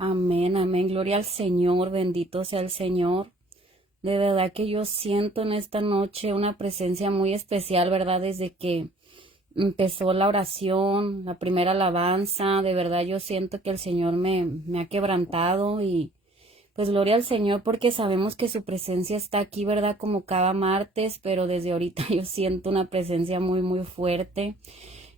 Amén, amén. Gloria al Señor, bendito sea el Señor. De verdad que yo siento en esta noche una presencia muy especial, ¿verdad? Desde que empezó la oración, la primera alabanza, de verdad yo siento que el Señor me ha quebrantado y pues gloria al Señor porque sabemos que su presencia está aquí, ¿verdad? Como cada martes, pero desde ahorita yo siento una presencia muy, muy fuerte.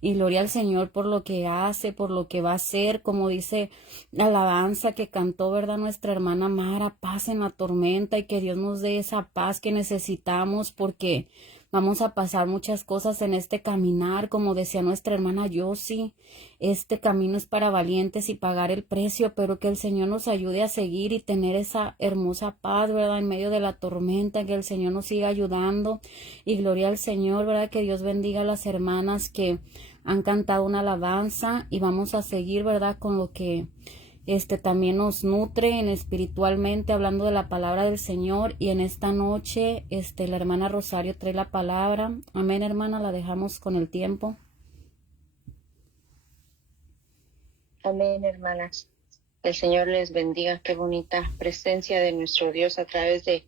Y gloria al Señor por lo que hace, por lo que va a hacer, como dice la alabanza que cantó, ¿verdad? Nuestra hermana Mara, paz en la tormenta y que Dios nos dé esa paz que necesitamos porque vamos a pasar muchas cosas en este caminar, como decía nuestra hermana Yossi, este camino es para valientes y pagar el precio, pero que el Señor nos ayude a seguir y tener esa hermosa paz, ¿verdad? En medio de la tormenta, que el Señor nos siga ayudando y gloria al Señor, ¿verdad? Que Dios bendiga a las hermanas que han cantado una alabanza y vamos a seguir, ¿verdad? Con lo que también nos nutre en espiritualmente, hablando de la palabra del Señor. Y en esta noche, la hermana Rosario trae la palabra. Amén, hermana, la dejamos con el tiempo. Amén, hermanas. El Señor les bendiga. Qué bonita presencia de nuestro Dios a través de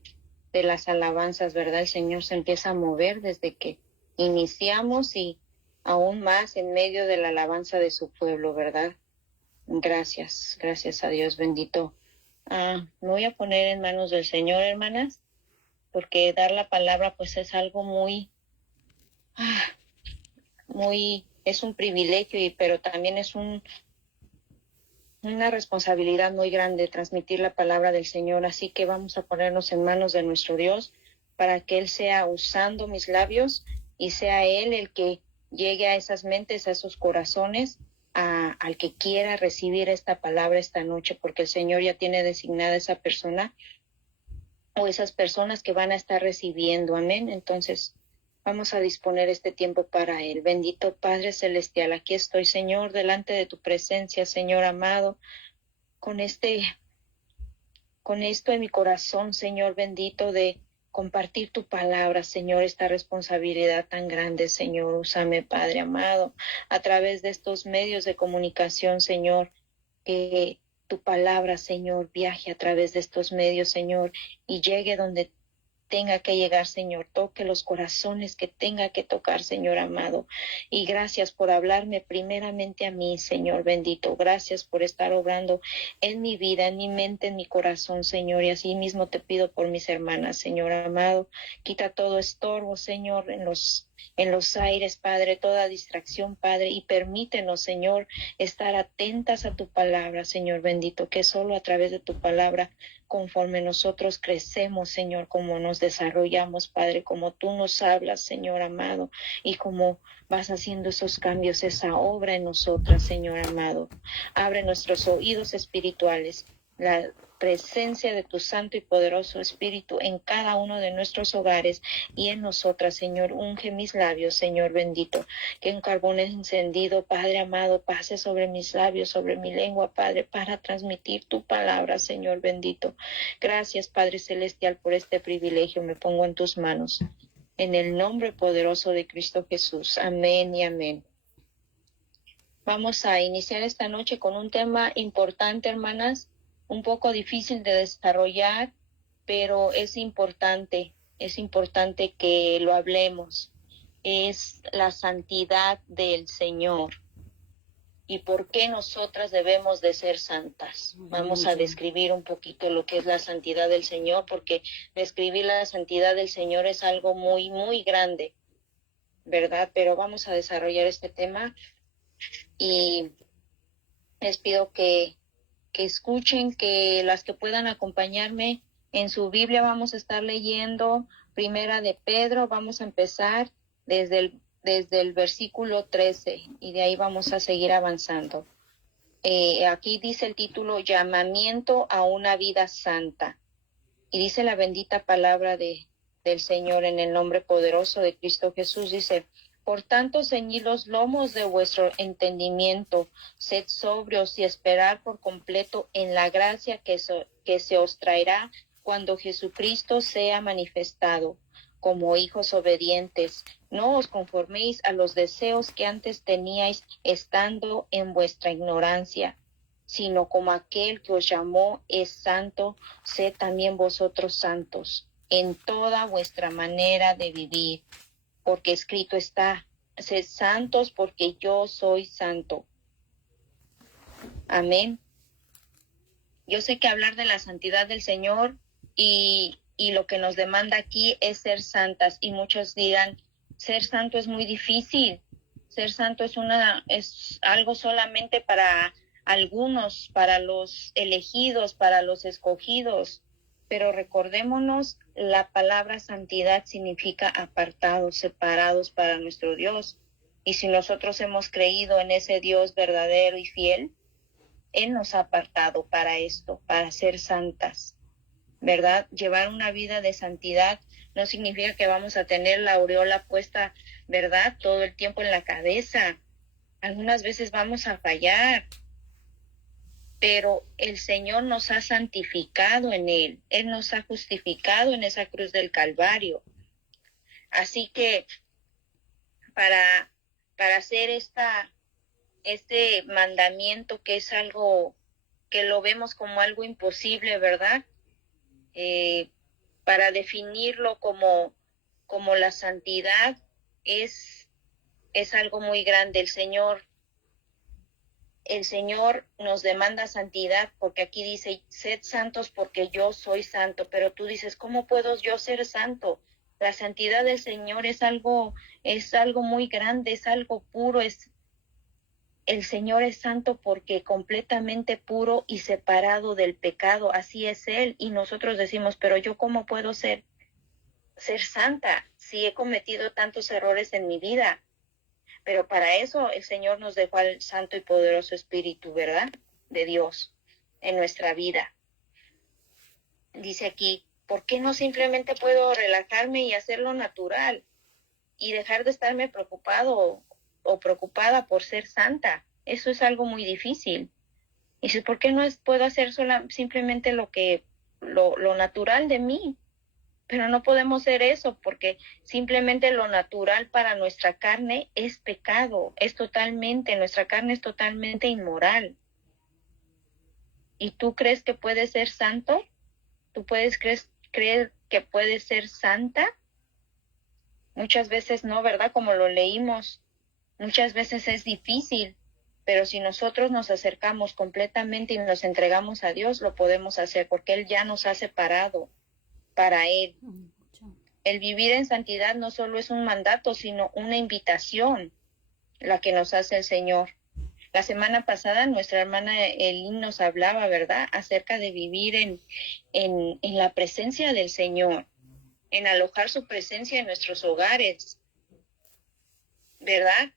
las alabanzas, ¿verdad? El Señor se empieza a mover desde que iniciamos y aún más en medio de la alabanza de su pueblo, ¿verdad? Gracias a Dios bendito. Me voy a poner en manos del Señor, hermanas, porque dar la palabra pues es algo es un privilegio, pero también es una responsabilidad muy grande transmitir la palabra del Señor. Así que vamos a ponernos en manos de nuestro Dios para que Él sea usando mis labios y sea Él el que llegue a esas mentes, a esos corazones, al que quiera recibir esta palabra esta noche, porque el Señor ya tiene designada esa persona o esas personas que van a estar recibiendo. Amén. Entonces, vamos a disponer este tiempo para Él. Bendito Padre Celestial, aquí estoy, Señor, delante de tu presencia, Señor amado, con esto en mi corazón, Señor bendito, de compartir tu palabra, Señor, esta responsabilidad tan grande, Señor. Úsame, Padre amado, a través de estos medios de comunicación, Señor, que tu palabra, Señor, viaje a través de estos medios, Señor, y llegue donde tenga que llegar, Señor. Toque los corazones que tenga que tocar, Señor amado. Y gracias por hablarme primeramente a mí, Señor bendito. Gracias por estar obrando en mi vida, en mi mente, en mi corazón, Señor. Y así mismo te pido por mis hermanas, Señor amado. Quita todo estorbo, Señor, en los aires, Padre, toda distracción, Padre, y permítenos, Señor, estar atentas a tu palabra, Señor bendito, que solo a través de tu palabra, conforme nosotros crecemos, Señor, como nos desarrollamos, Padre, como tú nos hablas, Señor amado, y como vas haciendo esos cambios, esa obra en nosotras, Señor amado. Abre nuestros oídos espirituales, la presencia de tu santo y poderoso Espíritu en cada uno de nuestros hogares y en nosotras, Señor. Unge mis labios, Señor bendito, que un carbón encendido, Padre amado, pase sobre mis labios, sobre mi lengua, Padre, para transmitir tu palabra, Señor bendito. Gracias, Padre Celestial, por este privilegio. Me pongo en tus manos. En el nombre poderoso de Cristo Jesús. Amén y amén. Vamos a iniciar esta noche con un tema importante, hermanas, un poco difícil de desarrollar, pero es importante que lo hablemos. Es la santidad del Señor y por qué nosotras debemos de ser santas. Vamos a describir un poquito lo que es la santidad del Señor, porque describir la santidad del Señor es algo muy, muy grande, ¿verdad? Pero vamos a desarrollar este tema y les pido que escuchen, que las que puedan acompañarme en su Biblia. Vamos a estar leyendo Primera de Pedro. Vamos a empezar desde el versículo 13 y de ahí vamos a seguir avanzando. Aquí dice el título, Llamamiento a una vida santa. Y dice la bendita palabra del Señor en el nombre poderoso de Cristo Jesús. Dice, por tanto, ceñid los lomos de vuestro entendimiento, sed sobrios y esperad por completo en la gracia que se os traerá cuando Jesucristo sea manifestado. Como hijos obedientes, no os conforméis a los deseos que antes teníais estando en vuestra ignorancia, sino como aquel que os llamó es santo, sed también vosotros santos en toda vuestra manera de vivir, porque escrito está, sed santos porque yo soy santo. Amén. Yo sé que hablar de la santidad del Señor y lo que nos demanda aquí es ser santas, y muchos dirán, ser santo es muy difícil, ser santo es algo solamente para algunos, para los elegidos, para los escogidos, pero recordémonos, la palabra santidad significa apartados, separados para nuestro Dios, y si nosotros hemos creído en ese Dios verdadero y fiel, Él nos ha apartado para esto, para ser santas, ¿verdad? Llevar una vida de santidad no significa que vamos a tener la aureola puesta, ¿verdad? Todo el tiempo en la cabeza. Algunas veces vamos a fallar, pero el Señor nos ha santificado en Él. Él nos ha justificado en esa cruz del Calvario. Así que para hacer este mandamiento, que es algo que lo vemos como algo imposible, ¿verdad? Para definirlo como la santidad es algo muy grande. El Señor nos demanda santidad, porque aquí dice, sed santos porque yo soy santo, pero tú dices, ¿cómo puedo yo ser santo? La santidad del Señor es algo muy grande, es algo puro, el Señor es santo porque completamente puro y separado del pecado, así es Él. Y nosotros decimos, pero yo ¿cómo puedo ser santa si he cometido tantos errores en mi vida? Pero para eso el Señor nos dejó al santo y poderoso Espíritu, ¿verdad? De Dios en nuestra vida. Dice aquí, ¿por qué no simplemente puedo relajarme y hacerlo natural y dejar de estarme preocupado o preocupada por ser santa? Eso es algo muy difícil. Y dice, ¿por qué no puedo hacer simplemente lo natural de mí? Pero no podemos hacer eso, porque simplemente lo natural para nuestra carne es pecado, nuestra carne es totalmente inmoral. ¿Y tú crees que puedes ser santo? ¿Tú puedes creer que puedes ser santa? Muchas veces no, ¿verdad? Como lo leímos, muchas veces es difícil, pero si nosotros nos acercamos completamente y nos entregamos a Dios, lo podemos hacer, porque Él ya nos ha separado para Él. El vivir en santidad no solo es un mandato, sino una invitación, la que nos hace el Señor. La semana pasada nuestra hermana Elin nos hablaba, ¿verdad?, acerca de vivir en la presencia del Señor, en alojar su presencia en nuestros hogares, ¿verdad?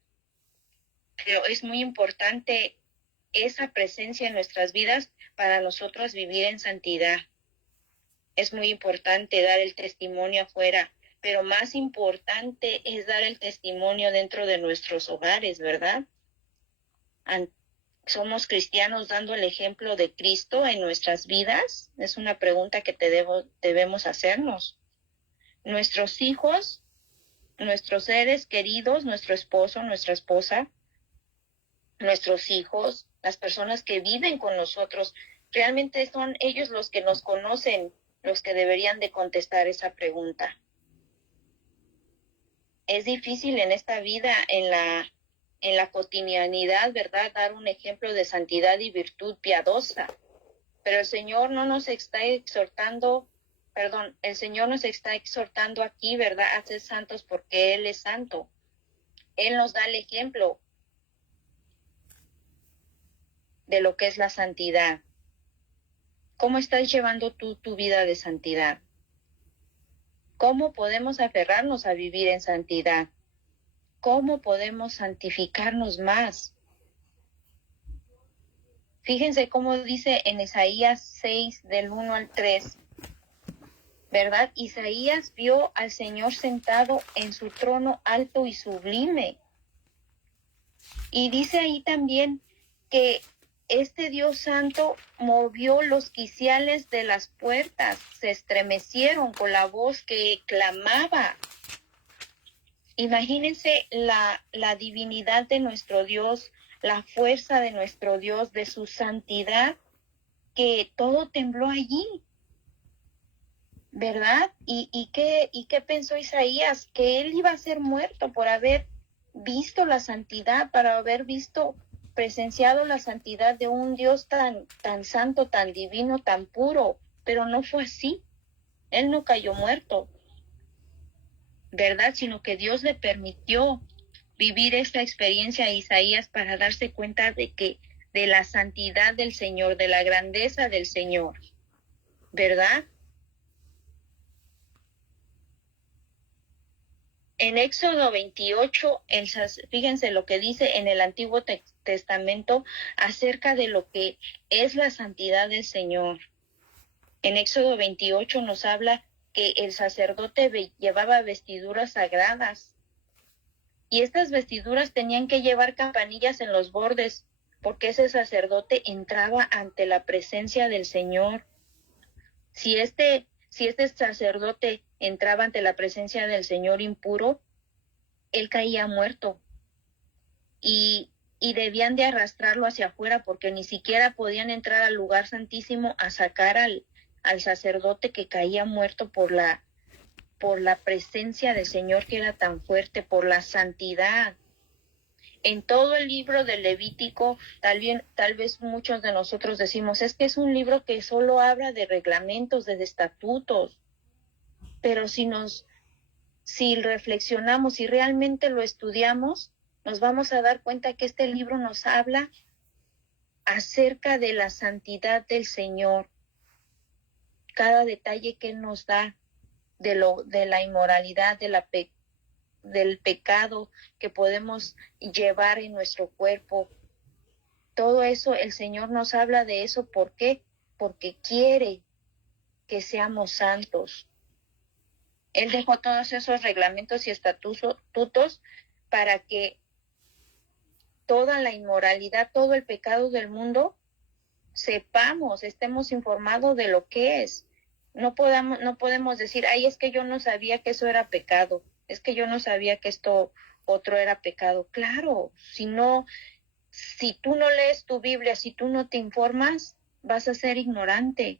Pero es muy importante esa presencia en nuestras vidas para nosotros vivir en santidad. Es muy importante dar el testimonio afuera, pero más importante es dar el testimonio dentro de nuestros hogares, ¿verdad? ¿Somos cristianos dando el ejemplo de Cristo en nuestras vidas? Es una pregunta que debemos hacernos. Nuestros hijos, nuestros seres queridos, nuestro esposo, nuestra esposa, nuestros hijos, las personas que viven con nosotros, realmente son ellos los que nos conocen, los que deberían de contestar esa pregunta. Es difícil en esta vida, en la cotidianidad, ¿verdad?, dar un ejemplo de santidad y virtud piadosa. Pero el Señor nos está exhortando aquí, ¿verdad?, a ser santos porque Él es santo. Él nos da el ejemplo de lo que es la santidad. ¿Cómo estás llevando tú tu vida de santidad? ¿Cómo podemos aferrarnos a vivir en santidad? ¿Cómo podemos santificarnos más? Fíjense cómo dice en Isaías 6, del 1 al 3, ¿verdad? Isaías vio al Señor sentado en su trono alto y sublime. Y dice ahí también que este Dios santo movió los quiciales de las puertas, se estremecieron con la voz que clamaba. Imagínense la divinidad de nuestro Dios, la fuerza de nuestro Dios, de su santidad, que todo tembló allí, ¿verdad? ¿Y qué pensó Isaías? Que él iba a ser muerto por haber visto la santidad, para haber presenciado la santidad de un Dios tan santo, tan divino, tan puro, pero no fue así. Él no cayó muerto, ¿verdad? Sino que Dios le permitió vivir esta experiencia a Isaías para darse cuenta de la santidad del Señor, de la grandeza del Señor, ¿verdad? En Éxodo 28, fíjense lo que dice en el Antiguo Testamento acerca de lo que es la santidad del Señor. En Éxodo 28 nos habla que el sacerdote llevaba vestiduras sagradas, y estas vestiduras tenían que llevar campanillas en los bordes, porque ese sacerdote entraba ante la presencia del Señor. Si este sacerdote entraba ante la presencia del Señor impuro, él caía muerto, y debían de arrastrarlo hacia afuera, porque ni siquiera podían entrar al lugar santísimo a sacar al sacerdote que caía muerto por la presencia del Señor, que era tan fuerte, por la santidad. En todo el libro del Levítico, tal vez muchos de nosotros decimos, es que es un libro que solo habla de reglamentos, de estatutos, pero si reflexionamos y realmente lo estudiamos, nos vamos a dar cuenta que este libro nos habla acerca de la santidad del Señor, cada detalle que Él nos da de la inmoralidad, del pecado que podemos llevar en nuestro cuerpo. Todo eso, el Señor nos habla de eso. ¿Por qué? Porque quiere que seamos santos. Él dejó todos esos reglamentos y estatutos para que toda la inmoralidad, todo el pecado del mundo, estemos informados de lo que es. No podemos decir, ay, es que yo no sabía que eso era pecado, es que yo no sabía que esto otro era pecado. Claro, si tú no lees tu Biblia, si tú no te informas, vas a ser ignorante.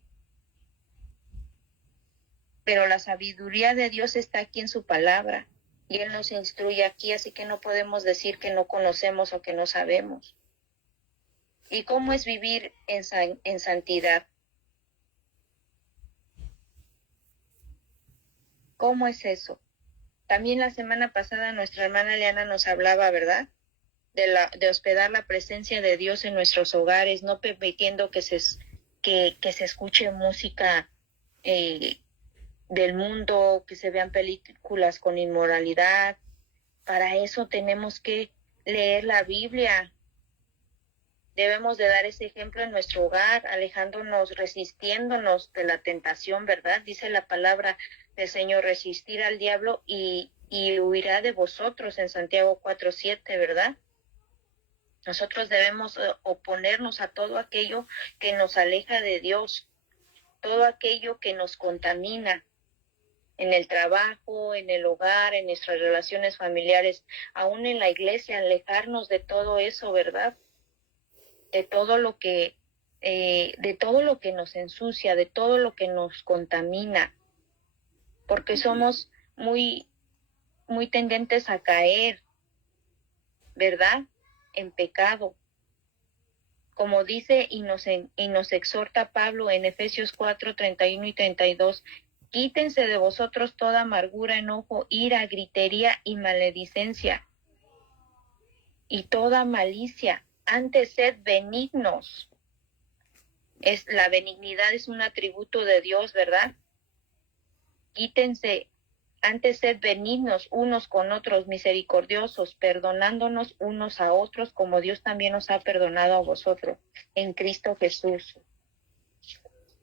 Pero la sabiduría de Dios está aquí en su palabra, y Él nos instruye aquí, así que no podemos decir que no conocemos o que no sabemos. ¿Y cómo es vivir en santidad? ¿Cómo es eso? También la semana pasada nuestra hermana Leana nos hablaba, ¿verdad? De hospedar la presencia de Dios en nuestros hogares, no permitiendo que se escuche música del mundo, que se vean películas con inmoralidad. Para eso tenemos que leer la Biblia. Debemos de dar ese ejemplo en nuestro hogar, alejándonos, resistiéndonos de la tentación, ¿verdad? Dice la palabra del Señor, resistir al diablo y huirá de vosotros, en Santiago 4:7, ¿verdad? Nosotros debemos oponernos a todo aquello que nos aleja de Dios, todo aquello que nos contamina en el trabajo, en el hogar, en nuestras relaciones familiares, aún en la iglesia, alejarnos de todo eso, ¿verdad? De todo lo que nos ensucia, de todo lo que nos contamina, porque somos muy, muy tendentes a caer, ¿verdad? En pecado. Como dice y nos exhorta Pablo en Efesios 4:31 y 32, quítense de vosotros toda amargura, enojo, ira, gritería y maledicencia, y toda malicia. Antes sed benignos. La benignidad es un atributo de Dios, ¿verdad? Quítense, antes sed benignos unos con otros, misericordiosos, perdonándonos unos a otros, como Dios también os ha perdonado a vosotros en Cristo Jesús.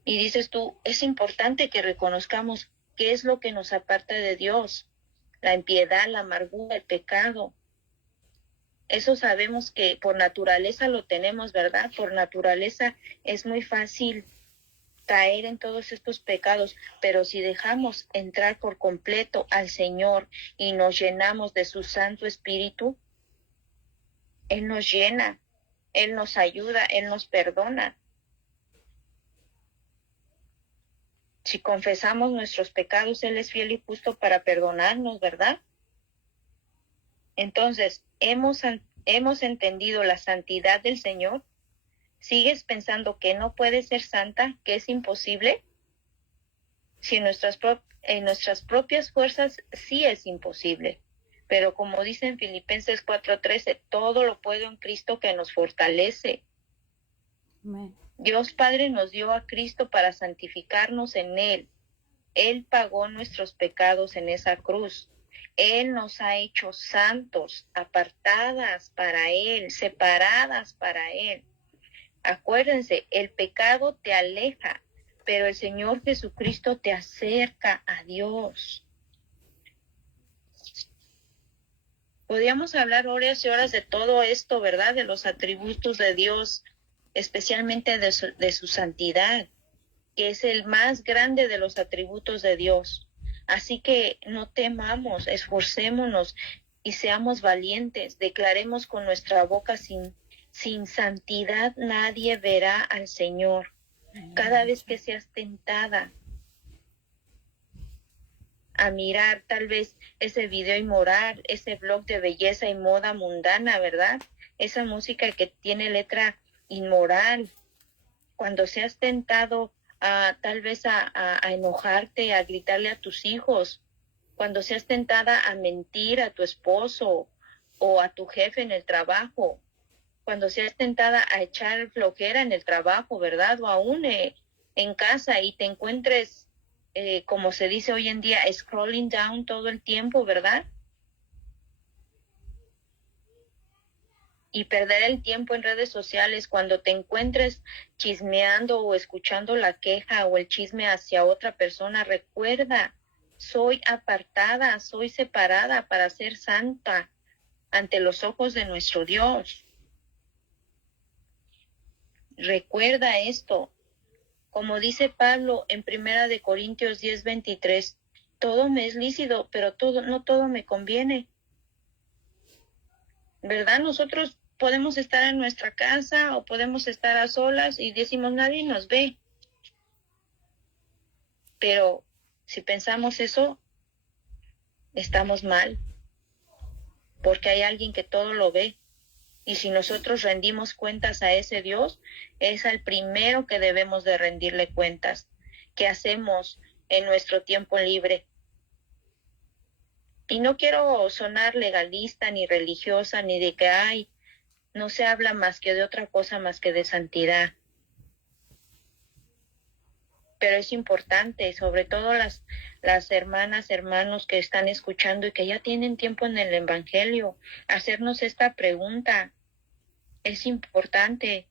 Y dices tú, es importante que reconozcamos qué es lo que nos aparta de Dios: la impiedad, la amargura, el pecado. Eso sabemos que por naturaleza lo tenemos, ¿verdad? Por naturaleza es muy fácil caer en todos estos pecados, pero si dejamos entrar por completo al Señor y nos llenamos de su Santo Espíritu, Él nos llena Él nos ayuda, Él nos perdona. Si confesamos nuestros pecados, Él es fiel y justo para perdonarnos, ¿verdad? Entonces, ¿hemos entendido la santidad del Señor? ¿Sigues pensando que no puede ser santa, que es imposible? Si en nuestras propias fuerzas sí es imposible. Pero como dice en Filipenses 4:13, todo lo puedo en Cristo que nos fortalece. Amén. Dios Padre nos dio a Cristo para santificarnos en Él. Él pagó nuestros pecados en esa cruz. Él nos ha hecho santos, apartadas para Él, separadas para Él. Acuérdense, el pecado te aleja, pero el Señor Jesucristo te acerca a Dios. Podríamos hablar horas y horas de todo esto, ¿verdad? De los atributos de Dios, especialmente de su santidad, que es el más grande de los atributos de Dios. Así que no temamos, esforcémonos y seamos valientes. Declaremos con nuestra boca, sin santidad nadie verá al Señor. Cada vez que seas tentada a mirar tal vez ese video inmoral, ese blog de belleza y moda mundana, ¿verdad? Esa música que tiene letra inmoral. Cuando seas tentado tal vez a enojarte, a gritarle a tus hijos, cuando seas tentada a mentir a tu esposo o a tu jefe en el trabajo, cuando seas tentada a echar flojera en el trabajo, ¿verdad? O aún en casa y te encuentres, como se dice hoy en día, scrolling down todo el tiempo, ¿verdad? Y perder el tiempo en redes sociales, cuando te encuentres chismeando o escuchando la queja o el chisme hacia otra persona, recuerda, soy apartada, soy separada para ser santa ante los ojos de nuestro Dios. Recuerda esto. Como dice Pablo en 1 Corintios 10:23, todo me es lícito, pero no todo me conviene. ¿Verdad? Nosotros podemos estar en nuestra casa o podemos estar a solas y decimos, nadie nos ve. Pero si pensamos eso, estamos mal, porque hay alguien que todo lo ve. Y si nosotros rendimos cuentas a ese Dios, es al primero que debemos de rendirle cuentas. ¿Qué hacemos en nuestro tiempo libre? Y no quiero sonar legalista ni religiosa, ni de que, no se habla más que de otra cosa más que de santidad. Pero es importante, sobre todo las hermanas, hermanos que están escuchando y que ya tienen tiempo en el Evangelio, hacernos esta pregunta. Es importante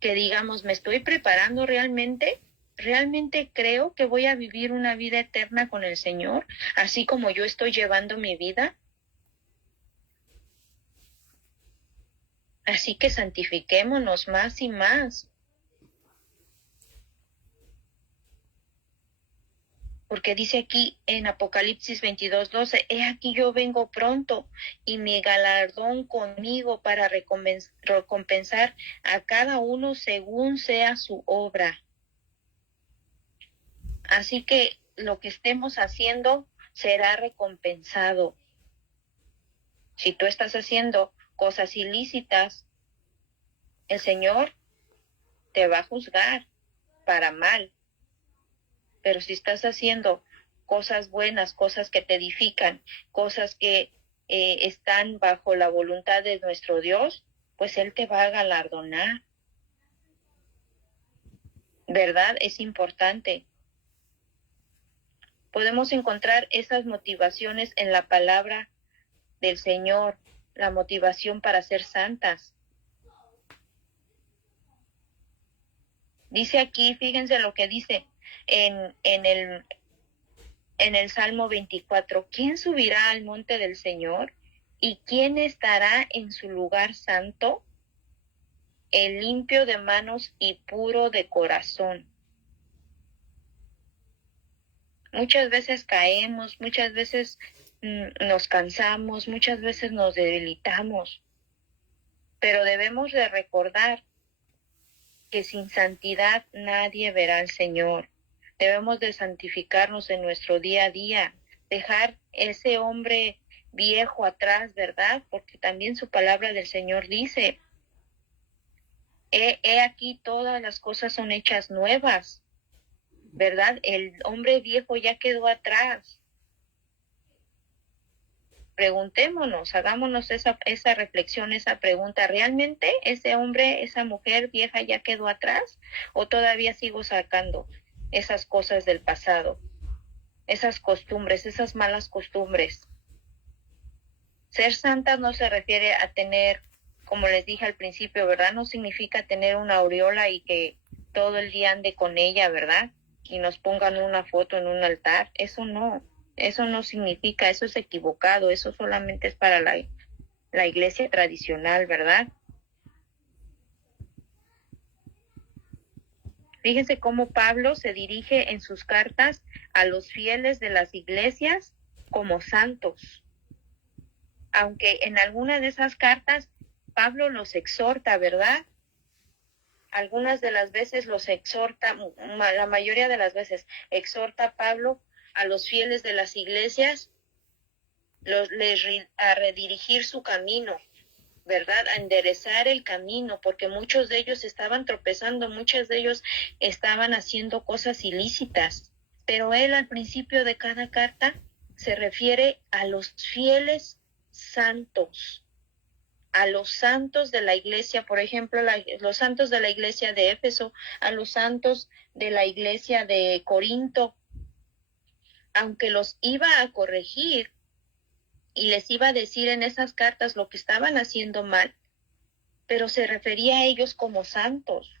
que digamos, ¿me estoy preparando realmente? ¿Realmente creo que voy a vivir una vida eterna con el Señor, así como yo estoy llevando mi vida? Así que santifiquémonos más y más. Porque dice aquí en Apocalipsis 22:12, he aquí yo vengo pronto y mi galardón conmigo para recompensar a cada uno según sea su obra. Así que lo que estemos haciendo será recompensado. Si tú estás haciendo cosas ilícitas, el Señor te va a juzgar para mal. Pero si estás haciendo cosas buenas, cosas que te edifican, cosas que están bajo la voluntad de nuestro Dios, pues Él te va a galardonar. ¿Verdad? Es importante. Podemos encontrar esas motivaciones en la palabra del Señor, la motivación para ser santas. Dice aquí, fíjense lo que dice en el Salmo 24, ¿quién subirá al monte del Señor? ¿Y quién estará en su lugar santo? El limpio de manos y puro de corazón. Muchas veces caemos, muchas veces nos cansamos, muchas veces nos debilitamos. Pero debemos de recordar que sin santidad nadie verá al Señor. Debemos de santificarnos en nuestro día a día, dejar ese hombre viejo atrás, ¿verdad? Porque también su palabra del Señor dice, he aquí todas las cosas son hechas nuevas, ¿verdad? El hombre viejo ya quedó atrás. Preguntémonos, hagámonos esa reflexión, esa pregunta, ¿realmente ese hombre, esa mujer vieja ya quedó atrás? ¿O todavía sigo sacando esas cosas del pasado, esas costumbres, esas malas costumbres? Ser santas no se refiere a tener, como les dije al principio, ¿verdad? No significa tener una aureola y que todo el día ande con ella, ¿verdad? Y nos pongan una foto en un altar. Eso no significa, eso es equivocado, eso solamente es para la iglesia tradicional, ¿verdad? Fíjense cómo Pablo se dirige en sus cartas a los fieles de las iglesias como santos. Aunque en alguna de esas cartas Pablo los exhorta, ¿verdad? Algunas de las veces los exhorta, la mayoría de las veces exhorta Pablo a los fieles de las iglesias a redirigir su camino, ¿verdad? A enderezar el camino, porque muchos de ellos estaban tropezando, muchos de ellos estaban haciendo cosas ilícitas. Pero él al principio de cada carta se refiere a los fieles santos, a los santos de la iglesia, por ejemplo, los santos de la iglesia de Éfeso, a los santos de la iglesia de Corinto, aunque los iba a corregir y les iba a decir en esas cartas lo que estaban haciendo mal, pero se refería a ellos como santos.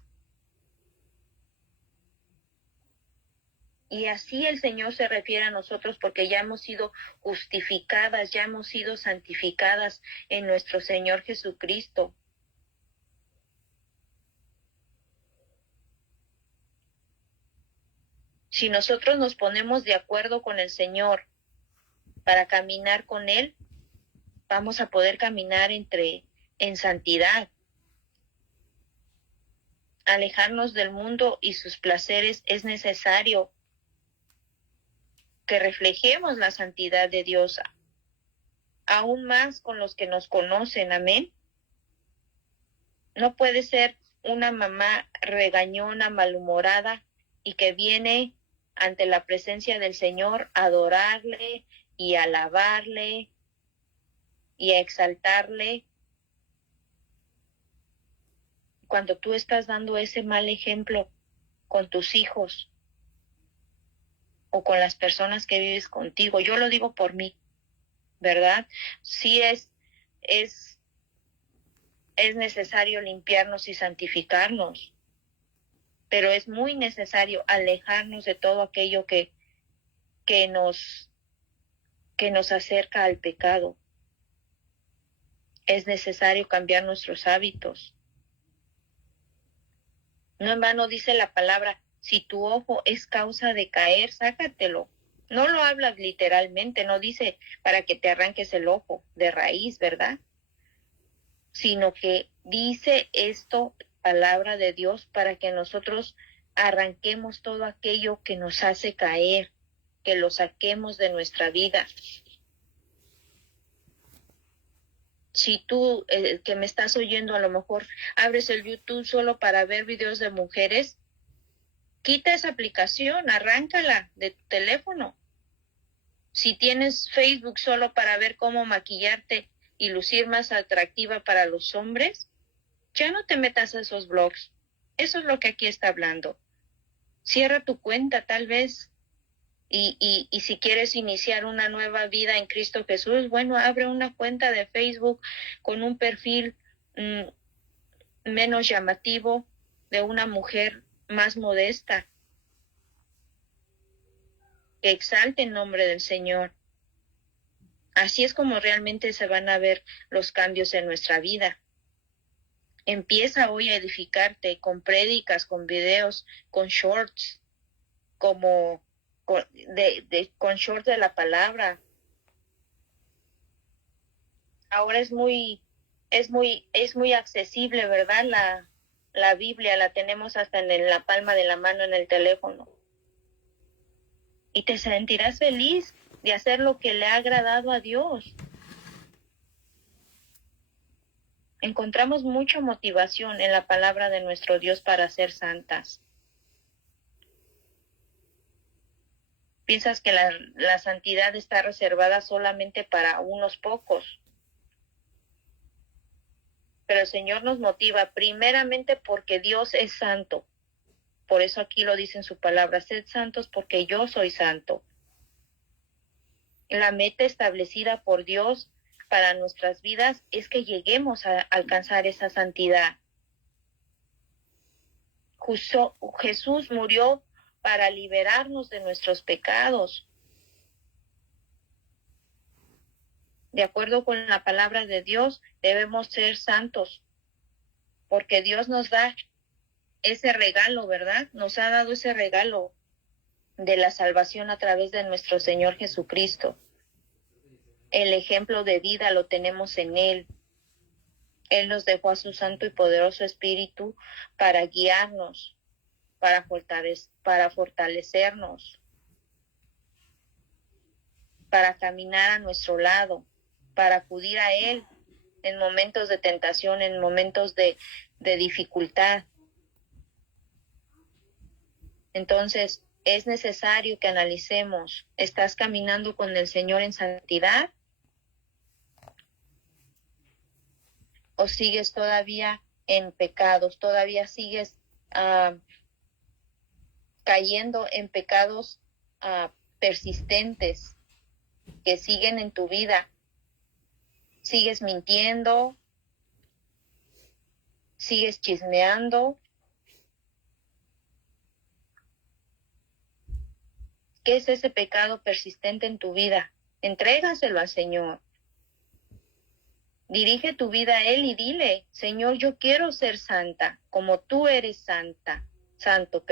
Y así el Señor se refiere a nosotros porque ya hemos sido justificadas, ya hemos sido santificadas en nuestro Señor Jesucristo. Si nosotros nos ponemos de acuerdo con el Señor para caminar con Él, vamos a poder caminar en santidad. Alejarnos del mundo y sus placeres es necesario que reflejemos la santidad de Dios, aún más con los que nos conocen, amén. No puede ser una mamá regañona, malhumorada y que viene ante la presencia del Señor a adorarle y a alabarle y a exaltarle cuando tú estás dando ese mal ejemplo con tus hijos o con las personas que vives contigo. Yo lo digo por mí, ¿verdad? Sí es necesario limpiarnos y santificarnos, pero es muy necesario alejarnos de todo aquello que nos acerca al pecado. Es necesario cambiar nuestros hábitos. No en vano dice la palabra, si tu ojo es causa de caer, sácatelo. No lo hablas literalmente, no dice para que te arranques el ojo de raíz, ¿verdad? Sino que dice esto, palabra de Dios, para que nosotros arranquemos todo aquello que nos hace caer, que lo saquemos de nuestra vida. Si tú que me estás oyendo a lo mejor abres el YouTube solo para ver videos de mujeres, quita esa aplicación, arráncala de tu teléfono. Si tienes Facebook solo para ver cómo maquillarte y lucir más atractiva para los hombres, ya no te metas a esos blogs. Eso es lo que aquí está hablando. Cierra tu cuenta tal vez. Y si quieres iniciar una nueva vida en Cristo Jesús, bueno, abre una cuenta de Facebook con un perfil menos llamativo de una mujer más modesta, que exalte el nombre del Señor. Así es como realmente se van a ver los cambios en nuestra vida. Empieza hoy a edificarte con prédicas, con videos, con shorts, con shorts de la palabra. Ahora es muy es muy accesible, ¿verdad? La Biblia la tenemos hasta en la palma de la mano en el teléfono. Y te sentirás feliz de hacer lo que le ha agradado a Dios. Encontramos mucha motivación en la palabra de nuestro Dios para ser santas. Piensas que la santidad está reservada solamente para unos pocos. Pero el Señor nos motiva primeramente porque Dios es santo. Por eso aquí lo dice en su palabra, sed santos porque yo soy santo. La meta establecida por Dios para nuestras vidas es que lleguemos a alcanzar esa santidad. Jesús murió para liberarnos de nuestros pecados. De acuerdo con la palabra de Dios, debemos ser santos, porque Dios nos da ese regalo, ¿verdad? Nos ha dado ese regalo de la salvación a través de nuestro Señor Jesucristo. El ejemplo de vida lo tenemos en Él. Él nos dejó a su santo y poderoso Espíritu para guiarnos, para fortalecernos, para caminar a nuestro lado, para acudir a Él en momentos de tentación, en momentos de dificultad. Entonces, es necesario que analicemos, ¿estás caminando con el Señor en santidad? ¿O sigues todavía en pecados? ¿Todavía sigues cayendo en pecados persistentes que siguen en tu vida? ¿Sigues mintiendo? ¿Sigues chismeando? ¿Qué es ese pecado persistente en tu vida? Entrégaselo al Señor. Dirige tu vida a Él y dile, Señor, yo quiero ser santa, como tú eres santo,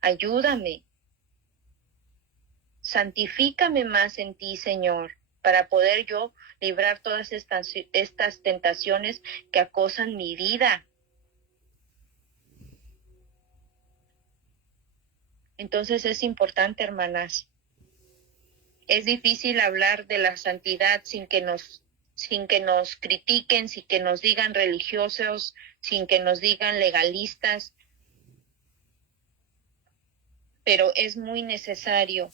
ayúdame. Santifícame más en ti, Señor, para poder yo librar todas estas tentaciones que acosan mi vida. Entonces es importante, hermanas. Es difícil hablar de la santidad sin que nos critiquen, sin que nos digan religiosos, sin que nos digan legalistas. Pero es muy necesario,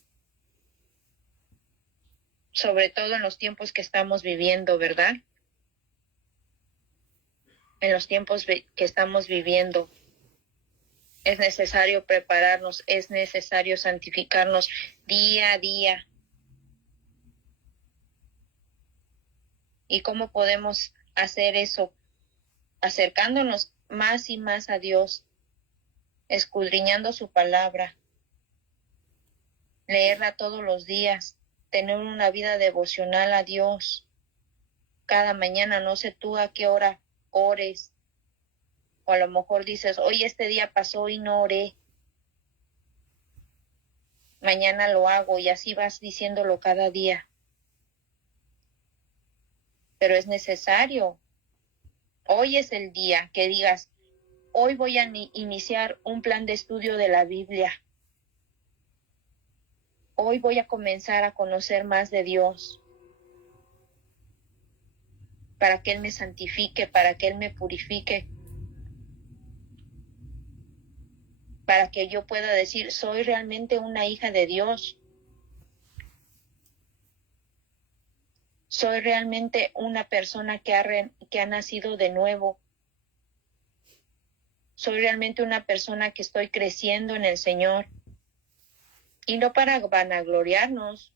sobre todo en los tiempos que estamos viviendo, ¿verdad? En los tiempos que estamos viviendo, es necesario prepararnos, es necesario santificarnos día a día. ¿Y cómo podemos hacer eso? Acercándonos más y más a Dios, escudriñando su palabra, leerla todos los días, tener una vida devocional a Dios. Cada mañana, no sé tú a qué hora ores, o a lo mejor dices, hoy este día pasó y no oré, mañana lo hago, y así vas diciéndolo cada día. Pero es necesario. Hoy es el día que digas, hoy voy a iniciar un plan de estudio de la Biblia. Hoy voy a comenzar a conocer más de Dios, para que Él me santifique, para que Él me purifique, para que yo pueda decir, soy realmente una hija de Dios. Soy realmente una persona que ha nacido de nuevo. Soy realmente una persona que estoy creciendo en el Señor. Y no para vanagloriarnos,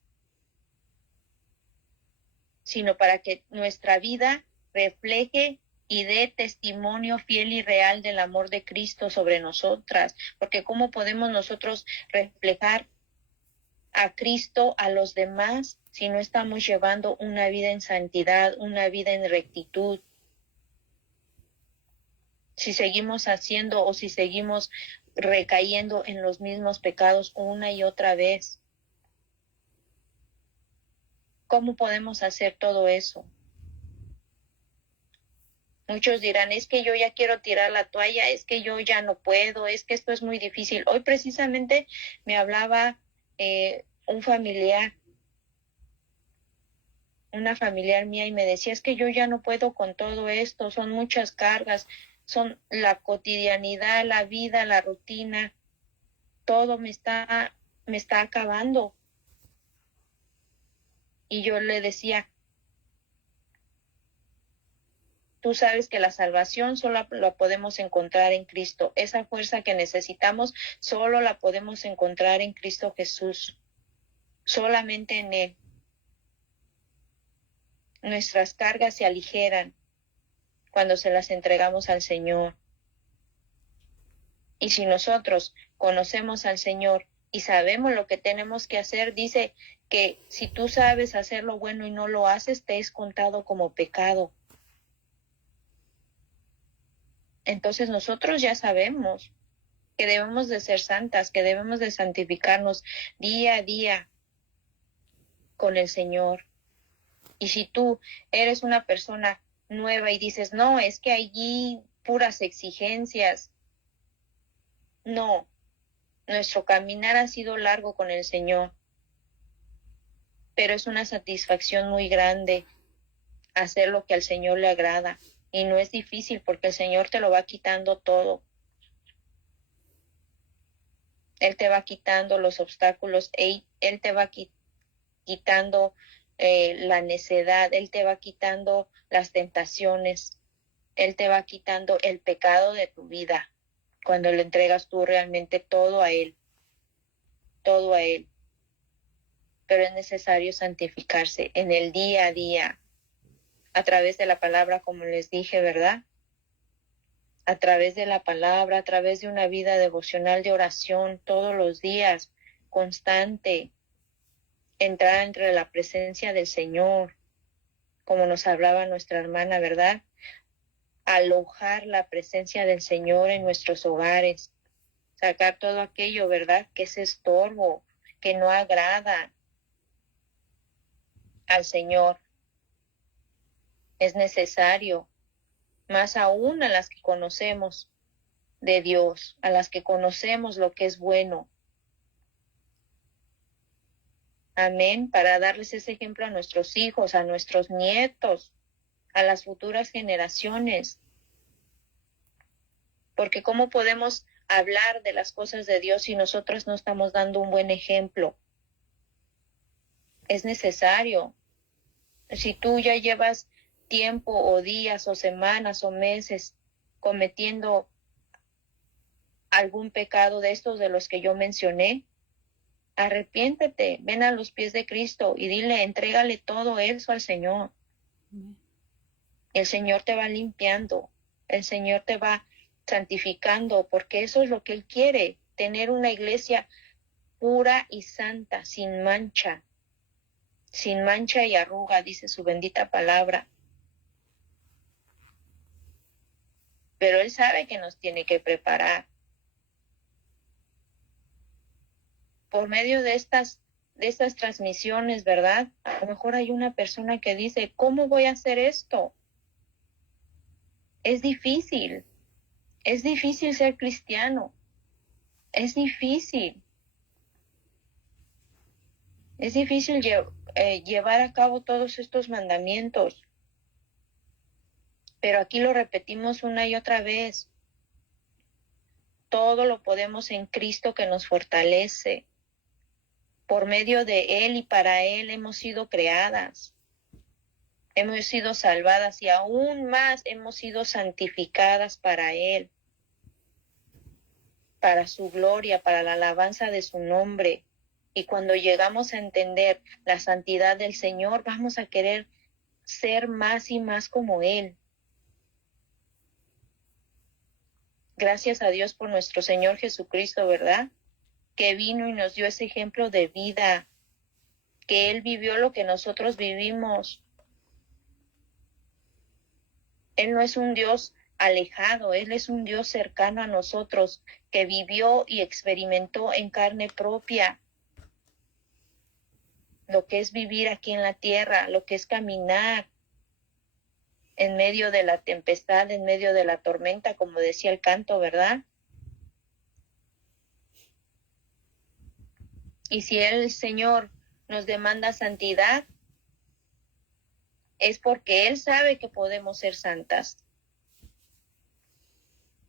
sino para que nuestra vida refleje y dé testimonio fiel y real del amor de Cristo sobre nosotras. Porque ¿cómo podemos nosotros reflejar a Cristo a los demás si no estamos llevando una vida en santidad, una vida en rectitud? Si seguimos haciendo o si seguimos recayendo en los mismos pecados una y otra vez. ¿Cómo podemos hacer todo eso? Muchos dirán, es que yo ya quiero tirar la toalla, es que yo ya no puedo, es que esto es muy difícil. Hoy precisamente me hablaba un familiar, una familiar mía, y me decía, es que yo ya no puedo con todo esto, son muchas cargas, son la cotidianidad, la vida, la rutina, todo me está acabando. Y yo le decía, tú sabes que la salvación solo la podemos encontrar en Cristo. Esa fuerza que necesitamos solo la podemos encontrar en Cristo Jesús, solamente en Él. Nuestras cargas se aligeran cuando se las entregamos al Señor. Y si nosotros conocemos al Señor y sabemos lo que tenemos que hacer, dice que si tú sabes hacer lo bueno y no lo haces, te es contado como pecado. Entonces nosotros ya sabemos que debemos de ser santas, que debemos de santificarnos día a día con el Señor. Y si tú eres una persona nueva y dices, no, es que allí puras exigencias. No, nuestro caminar ha sido largo con el Señor, pero es una satisfacción muy grande hacer lo que al Señor le agrada. Y no es difícil porque el Señor te lo va quitando todo. Él te va quitando los obstáculos, Él te va quitando la necedad, Él te va quitando las tentaciones, Él te va quitando el pecado de tu vida cuando le entregas tú realmente todo a Él, todo a Él. Pero es necesario santificarse en el día a día, a través de la palabra, como les dije, ¿verdad? A través de la palabra, a través de una vida devocional de oración todos los días, constante, entrar entre la presencia del Señor, como nos hablaba nuestra hermana, ¿verdad? Alojar la presencia del Señor en nuestros hogares, sacar todo aquello, ¿verdad?, que es estorbo, que no agrada al Señor. Es necesario, más aún a las que conocemos de Dios, a las que conocemos lo que es bueno. Amén, para darles ese ejemplo a nuestros hijos, a nuestros nietos, a las futuras generaciones. Porque ¿cómo podemos hablar de las cosas de Dios si nosotros no estamos dando un buen ejemplo? Es necesario. Si tú ya llevas tiempo o días o semanas o meses cometiendo algún pecado de estos de los que yo mencioné, arrepiéntete, ven a los pies de Cristo y dile, entrégale todo eso al Señor. El Señor te va limpiando, el Señor te va santificando, porque eso es lo que Él quiere, tener una iglesia pura y santa, sin mancha y arruga, dice su bendita palabra. Pero Él sabe que nos tiene que preparar. Por medio de estas transmisiones, ¿verdad? A lo mejor hay una persona que dice, ¿cómo voy a hacer esto? Es difícil ser cristiano, es difícil llevar a cabo todos estos mandamientos, pero aquí lo repetimos una y otra vez, todo lo podemos en Cristo que nos fortalece. Por medio de Él y para Él hemos sido creadas, hemos sido salvadas y aún más hemos sido santificadas para Él, para su gloria, para la alabanza de su nombre. Y cuando llegamos a entender la santidad del Señor, vamos a querer ser más y más como Él. Gracias a Dios por nuestro Señor Jesucristo, ¿verdad? Que vino y nos dio ese ejemplo de vida, que Él vivió lo que nosotros vivimos. Él no es un Dios alejado, Él es un Dios cercano a nosotros, que vivió y experimentó en carne propia lo que es vivir aquí en la tierra, lo que es caminar en medio de la tempestad, en medio de la tormenta, como decía el canto, ¿verdad? Y si el Señor nos demanda santidad, es porque Él sabe que podemos ser santas,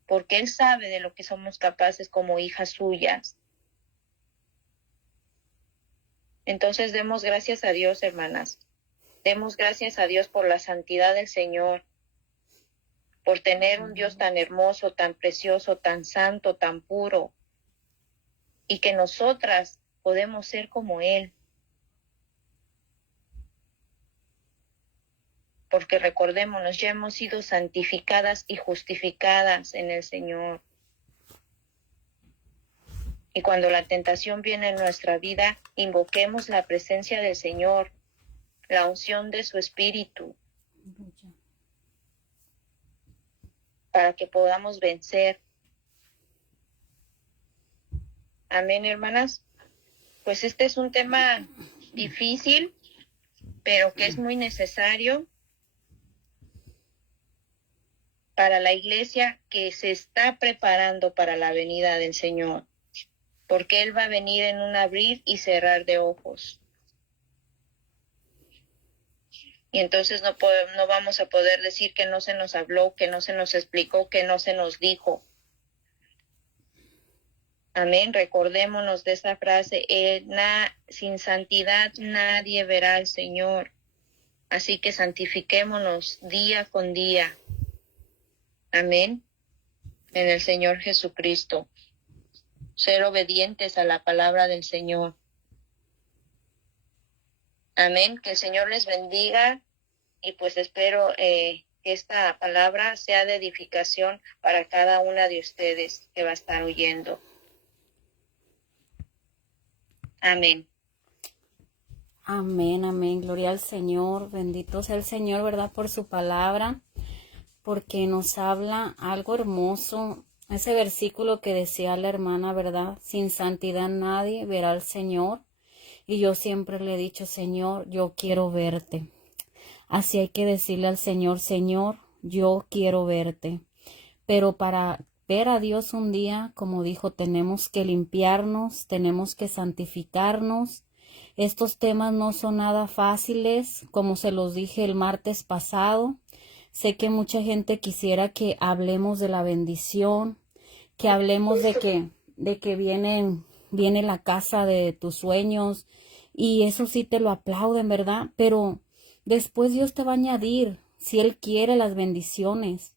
porque Él sabe de lo que somos capaces como hijas suyas. Entonces demos gracias a Dios, hermanas. Demos gracias a Dios por la santidad del Señor, por tener un Dios tan hermoso, tan precioso, tan santo, tan puro, y que nosotras podemos ser como Él. Porque recordémonos, ya hemos sido santificadas y justificadas en el Señor. Y cuando la tentación viene en nuestra vida, invoquemos la presencia del Señor, la unción de su Espíritu, para que podamos vencer. Amén, hermanas. Pues este es un tema difícil, pero que es muy necesario para la iglesia que se está preparando para la venida del Señor, porque Él va a venir en un abrir y cerrar de ojos. Y entonces no vamos a poder decir que no se nos habló, que no se nos explicó, que no se nos dijo. Amén. Recordémonos de esa frase, sin santidad nadie verá al Señor. Así que santifiquémonos día con día. Amén. En el Señor Jesucristo. Ser obedientes a la palabra del Señor. Amén. Que el Señor les bendiga y pues espero que esta palabra sea de edificación para cada una de ustedes que va a estar oyendo. Amén. Amén, amén. Gloria al Señor. Bendito sea el Señor, ¿verdad? Por su palabra, porque nos habla algo hermoso. Ese versículo que decía la hermana, ¿verdad? Sin santidad nadie verá al Señor. Y yo siempre le he dicho, Señor, yo quiero verte. Así hay que decirle al Señor, Señor, yo quiero verte. Pero para ver a Dios un día, como dijo, tenemos que limpiarnos, tenemos que santificarnos. Estos temas no son nada fáciles, como se los dije el martes pasado. Sé que mucha gente quisiera que hablemos de la bendición, que hablemos de que viene la casa de tus sueños, y eso sí te lo aplauden, ¿verdad? Pero después Dios te va a añadir, si Él quiere, las bendiciones.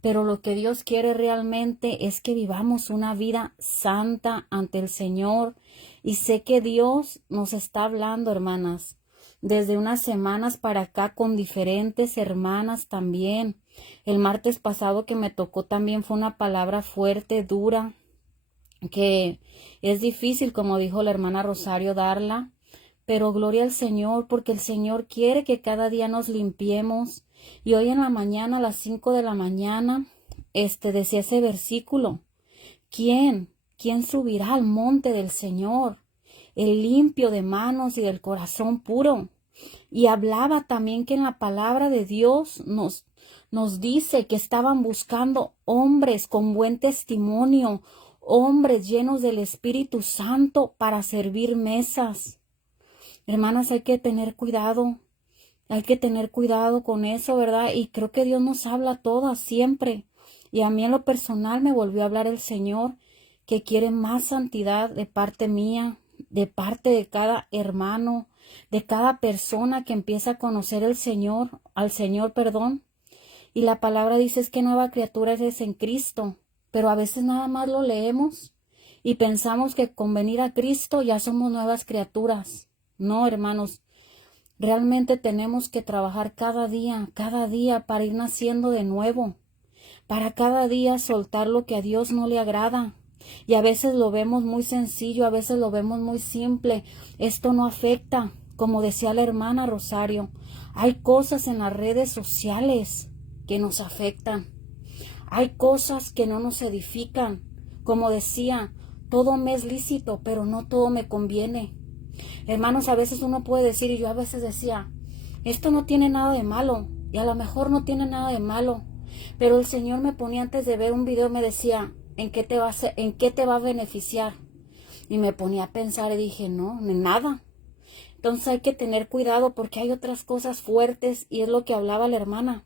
Pero lo que Dios quiere realmente es que vivamos una vida santa ante el Señor. Y sé que Dios nos está hablando, hermanas, desde unas semanas para acá con diferentes hermanas también. El martes pasado que me tocó también fue una palabra fuerte, dura, que es difícil, como dijo la hermana Rosario, darla. Pero gloria al Señor, porque el Señor quiere que cada día nos limpiemos. Y hoy en la mañana, a las 5 de la mañana, decía ese versículo. ¿Quién subirá al monte del Señor? El limpio de manos y del corazón puro. Y hablaba también que en la palabra de Dios nos dice que estaban buscando hombres con buen testimonio, hombres llenos del Espíritu Santo para servir mesas. Hermanas, hay que tener cuidado con eso, ¿verdad? Y creo que Dios nos habla a todas siempre. Y a mí en lo personal me volvió a hablar el Señor, que quiere más santidad de parte mía, de parte de cada hermano, de cada persona que empieza a conocer al Señor, perdón. Y la palabra dice es que nueva criatura es en Cristo, pero a veces nada más lo leemos y pensamos que con venir a Cristo ya somos nuevas criaturas. No, hermanos, realmente tenemos que trabajar cada día para ir naciendo de nuevo, para cada día soltar lo que a Dios no le agrada. Y a veces lo vemos muy sencillo, a veces lo vemos muy simple. Esto no afecta, como decía la hermana Rosario. Hay cosas en las redes sociales que nos afectan. Hay cosas que no nos edifican. Como decía, todo me es lícito, pero no todo me conviene. Hermanos, a veces uno puede decir, y yo a veces decía, esto no tiene nada de malo, y a lo mejor no tiene nada de malo, pero el Señor me ponía antes de ver un video, me decía, ¿en qué te va a beneficiar? Y me ponía a pensar y dije, no, en nada. Entonces hay que tener cuidado porque hay otras cosas fuertes y es lo que hablaba la hermana,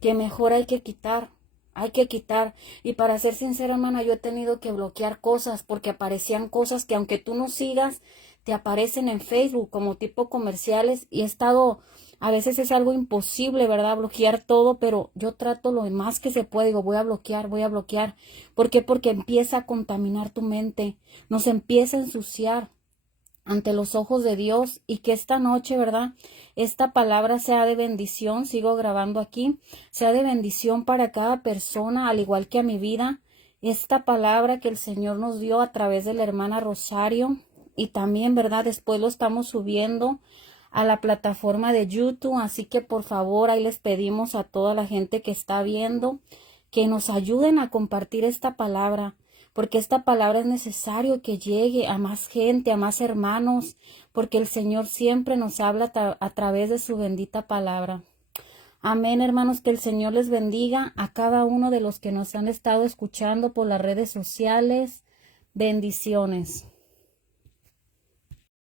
que mejor hay que quitar. Hay que quitar. Y para ser sincera, hermana, yo he tenido que bloquear cosas porque aparecían cosas que aunque tú no sigas, te aparecen en Facebook como tipo comerciales y he estado, a veces es algo imposible, ¿verdad? Bloquear todo, pero yo trato lo más que se puede. Digo, voy a bloquear, voy a bloquear. ¿Por qué? Porque empieza a contaminar tu mente, nos empieza a ensuciar ante los ojos de Dios y que esta noche, ¿verdad? Esta palabra sea de bendición, sigo grabando aquí, sea de bendición para cada persona, al igual que a mi vida. Esta palabra que el Señor nos dio a través de la hermana Rosario y también, ¿verdad? Después lo estamos subiendo a la plataforma de YouTube, así que por favor ahí les pedimos a toda la gente que está viendo que nos ayuden a compartir esta palabra, porque esta palabra es necesario que llegue a más gente, a más hermanos, porque el Señor siempre nos habla a través de su bendita palabra. Amén, hermanos, que el Señor les bendiga a cada uno de los que nos han estado escuchando por las redes sociales. Bendiciones.